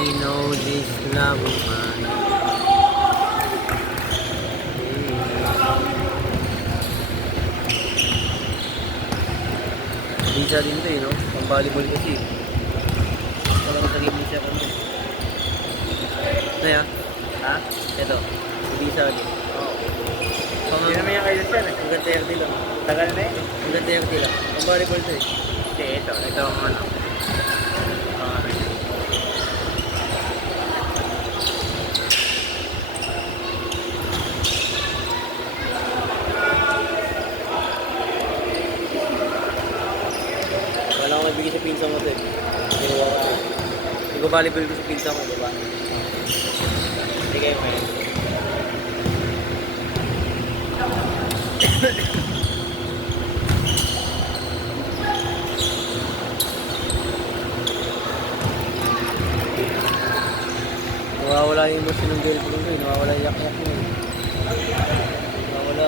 I know this love man. Bisa din to no? Pang volleyball kasi. Parang naging bisa ko nun. Ano yan? Ha? Ito. Bisa din. Oo. Hindi naman yung kayo dyan eh. Ang ganda yung tila. Tagal na yun. Ang ganda yung tila. Pang volleyball to eh. Hindi, ito. Ito ang ano. Wala akong ibigay sa pinsa mo to eh. Ginawa ko to eh. Hindi ko volleyball ko sa pinsa mo, diba? Hindi kayo ngayon. Nawawala yung emosyon ng girlfriend ko eh. Nawawala yung yak-yak mo eh. Nawawala.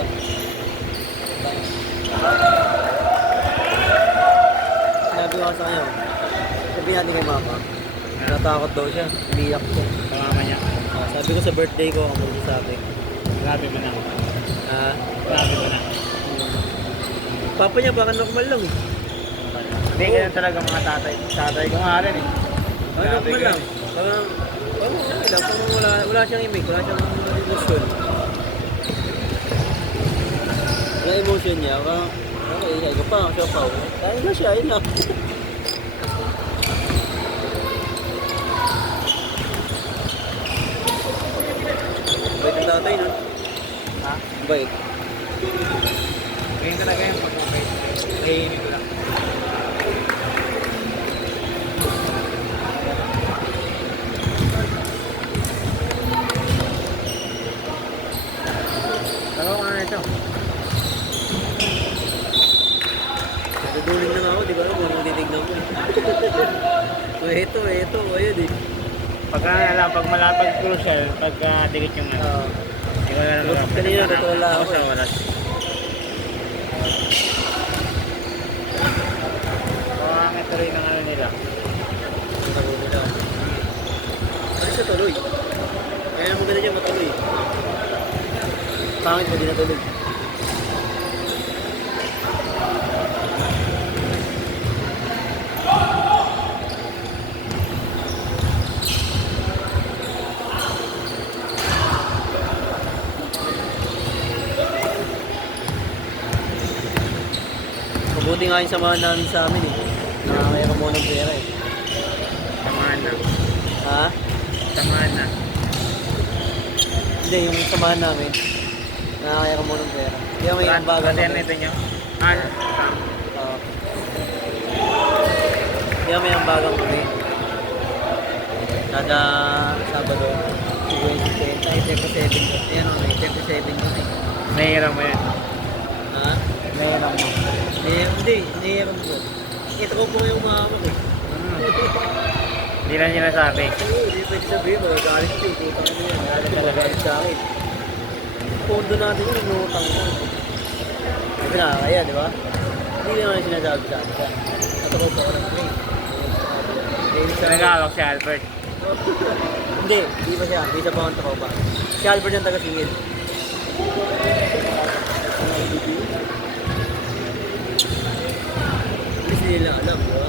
Sinabi ko sa kanya, sabihin natin kay mama. Natakot daw siya. Umiyak siya. Pangama niya. Sabi ko sa birthday ko, ang magsasabi. Grabe mo na. Ah, Grabe mo na. papa niya baka normal lang eh. Hindi ganyan talaga mga tatay. Tatay ko nga rin eh. Baka normal lang. Parang, okay lang. Parang wala siyang imig. Wala siyang emosyon. Wala emotion niya. Parang, okay, sabi ko pa, siya pa. Kaya na siya, yun lang. Bait ang tatay nun. Ha? Bait. Ganyan talaga yung pag-upay. Nahihimik ko lang. Tagaw ka na ito. Naduduling na nga ako, di ba? Kung anong titignan ko. Ito, ayun eh. Pagka alam, pag malapag crucial, pagka dikit yung ano. Hindi ko na lang Kanina, totoo lang ako. Sa walas. Pangangit tuloy ng ano nila. Tago nila. Ano siya tuloy? Kaya mo ganun niya matuloy. Pangit mo din natuloy. Mabuti nga yung samahan namin sa amin eh. Nakakaya ka muna ng pera eh. Samahan na. Ha? Samahan na. Hindi, yung samahan namin. Nakakaya ka muna ng pera. Hindi may ambagan Kasi ano kami. ito nyo? Ano? Oo. Hindi may ambagan kami. Kada Sabado, 20 ay 37. Ayan o, may 37 kami. Nahihirap mo yun. Ha? Nahihirap mo. Hindi, nahihiram ko. Ito ko po yung mama ko. Hindi lang niya nasabi. Oo, hindi pwede sabihin, magagalit ko. Putang ano yan, magagalit sa akin. Pondo natin yun, inutang ko. Sabi na, kaya, di ba? Hindi naman sinasabi sa akin. Natakaw pa ako ng play. Nag-aalok si Albert. Hindi pa siya. Hindi siya pa ang takaw pa. Si Albert yung taga-singil. Hindi nila alam, di ba?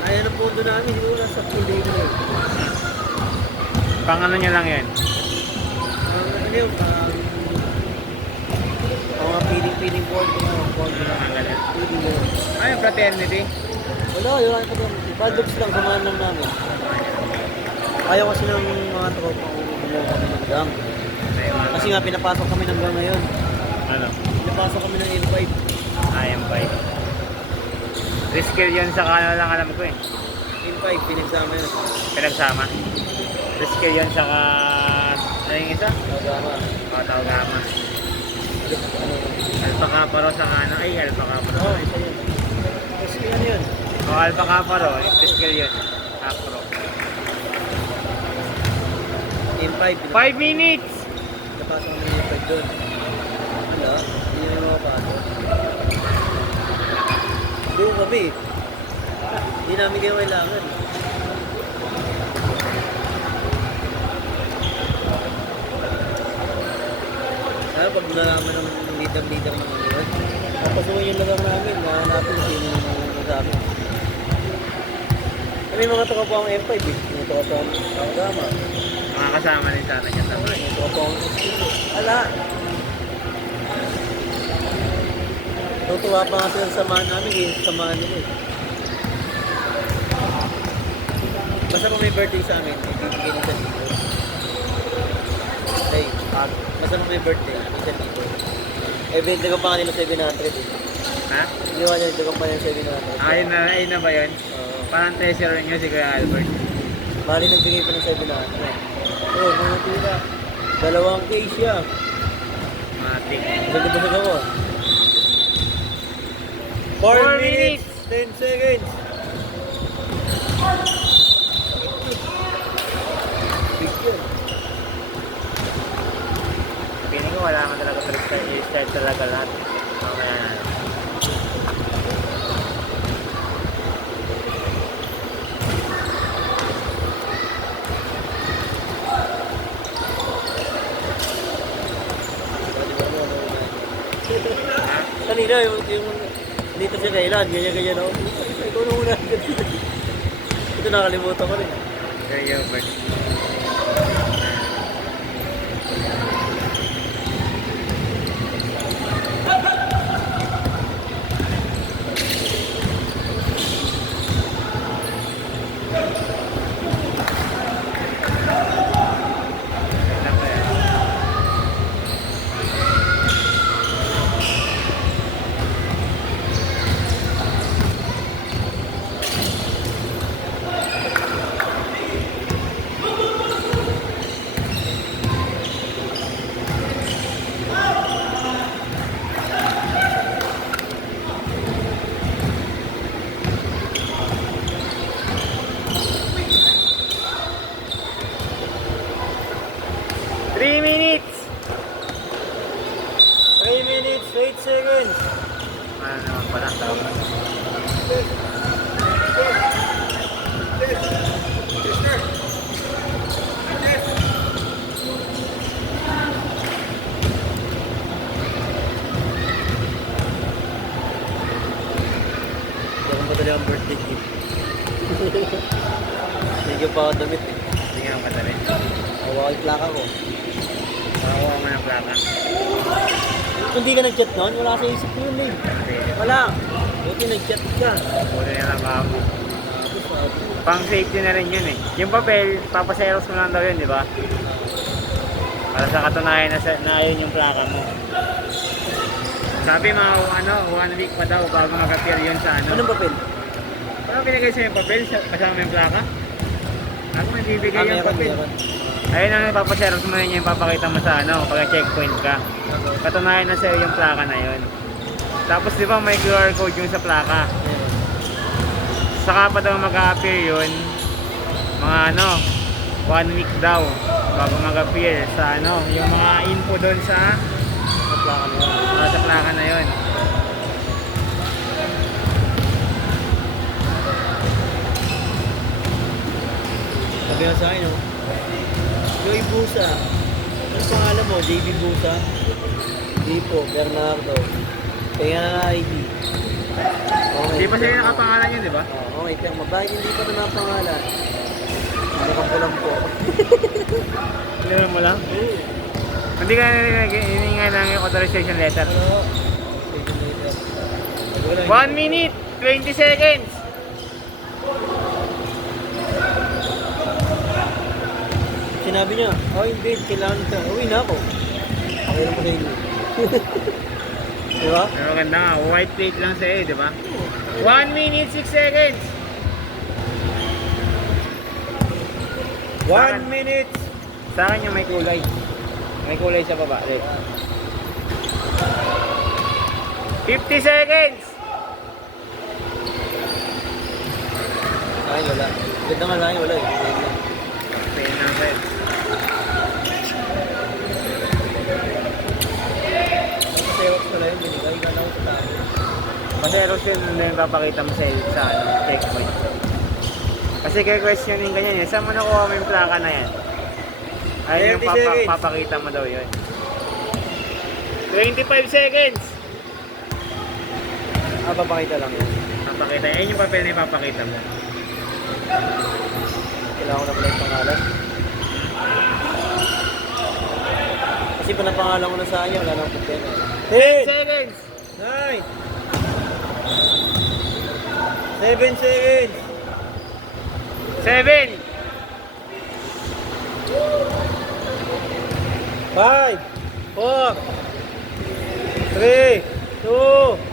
Kaya ng pondo namin, siguro nasa full day na yun. Pang ano niya lang yun. Ano yung mga piling-piling board na Ang galit. piling board. Ay, yung fraternity. Wala, yun ang pati. Padlocks lang, samahan lang namin. Ayaw kasi ng mga tropa kung bumuha kami ng gang. Kasi nga, pinapasok kami ng gang ngayon. Ano? Pinapasok kami ng M5. Ayan pa eh. Riskill yun sa kano lang alam ko eh. M5, pinagsama yun. Pinagsama. Riskill yun sa ano yung isa? Nagama. O, Taugama. Alpha Caparo sa ano? Ay, Alpha Caparo. Oo, isa yun. Kasi ano yun? O, Alpha Caparo. Riskill yun. Capro. M5. 5 minutes! Pinapasok kami ng M5 doon. Wala, hindi na makapasok. Doon kami. Hindi namin kayo kailangan. Kaya pag nalaman ng lidang-lidang mga yun, papasukin yung lugar namin, nahanapin kung sino yung mga sa amin. May mga tropa po ang M5 eh. May tropa po ang kasama. Mga kasama din sana kasama. May tropa po ang S5. Ala! Tutuwa pa nga sila sa samahan namin eh. Samahan nila eh. Basta kung may birthday sa amin, ibibigay ng 1,000. Hey, basta kung may birthday, 1,000. Eh, benta ko pa kanila 700 eh. Ha? Hindi ko kanila ko pa ng 700. Ayun na ba yun? Oo. Parang treasure nyo si Kuya Albert. Bali nagbigay pa ng 700. Oo, mga tira. 2 case siya. Matik. Busag ako. 4 minutes. 10 seconds. Big yun. Piling ko wala man talaga i-start talaga lahat. Mamaya na. Kanina yung dito sa kailan, ganyan-ganyan ako. Ikaw na muna. Ito nakalimutan ko rin. Kuya Albert. Minutes! 3 minutes, 8 seconds. Ano naman pala tawag? Hindi akong padali ang birthday gift. Hindi pa ako damit eh. Hindi nga madali. Hawa yung plaka ko. Nakakuha mo ng plaka. Kung di ka nag-chat noon, wala sa isip ko yun eh. Wala. Buti nag-chat ka. Buti na lang ako. Tapos sabi ko, Pang safety na rin yun eh. Yung papel, papaseros mo lang daw yun, di ba? Para sa katunayan na yun yung plaka mo. Sabi mga 1 week pa daw bago mag-appear yun sa ano. anong papel? Paano binigay sa'yo yung papel kasama yung plaka? Ako may bibigay yung papel. Ayun ang ipapaseros mo yun yung papakita mo sa pag-checkpoint ka. Katunayan na sa'yo yung plaka na yun. Tapos di ba may QR code yung sa plaka. Saka pa daw mag-a-appear yun, mga 1 week daw bago mag-appear sa yung mga info doon sa Plaka na yun. sa plaka na yun. Sabi nga sa akin, Joy Busa. Ano pangalan mo? JB Busa? Hindi po, Bernardo. Kaya na ID. Hindi pa sa'yo nakapangalan yun, di ba? Okay, pero mabahit hindi pa ito napangalan. Nakapulang po. Alam mo lang? Hindi ka hininga ng authorization letter. Ano? 1 minute, 20 seconds. Sinabi niya, hindi, kailangan ka. Uwi na ako. Okay lang po sa inyo. Di ba? Pero ganda nga, white plate lang sa'yo, di ba? 1 minute, 6 seconds. 1 minute. Sa akin yung may kulay. May kulay sa baba. 50 seconds. Ay, wala. Ganda nga lang, wala eh. Pain lang sa'yo. Ang sayaw ko pala yun, binigay ka lang sa tao. Paseros yun na yung papakita mo sa ano, checkpoint. Kasi kaya questioning ganyan eh, saan mo nakuha mo yung plaka na yan? Ayun yung 30 seconds. papakita mo daw yun. 25 seconds! Papakita lang yun. Papakita, ayun yung papel na ipapakita mo. Kailangan ko na pala yung pangalan. Kasi panapangalan ko na sa kanya, wala nang problema. 10 seconds! 9 7 seconds 7! 5 4 3 2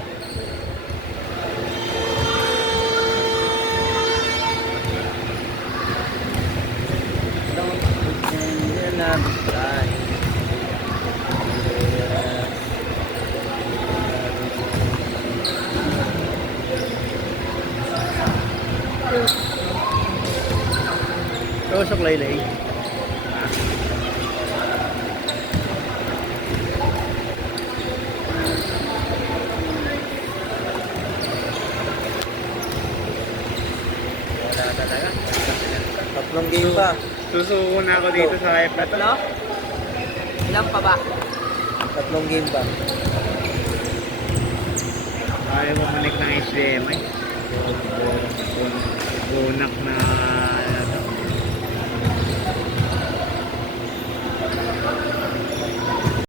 Tusok laylay. Wala talaga. Tatlong game pa. Susuko na ako dito sa hype na to. Tatlo? Ilan pa ba? Tatlong game pa. Ayaw bumalik ng HDMI. Bunak na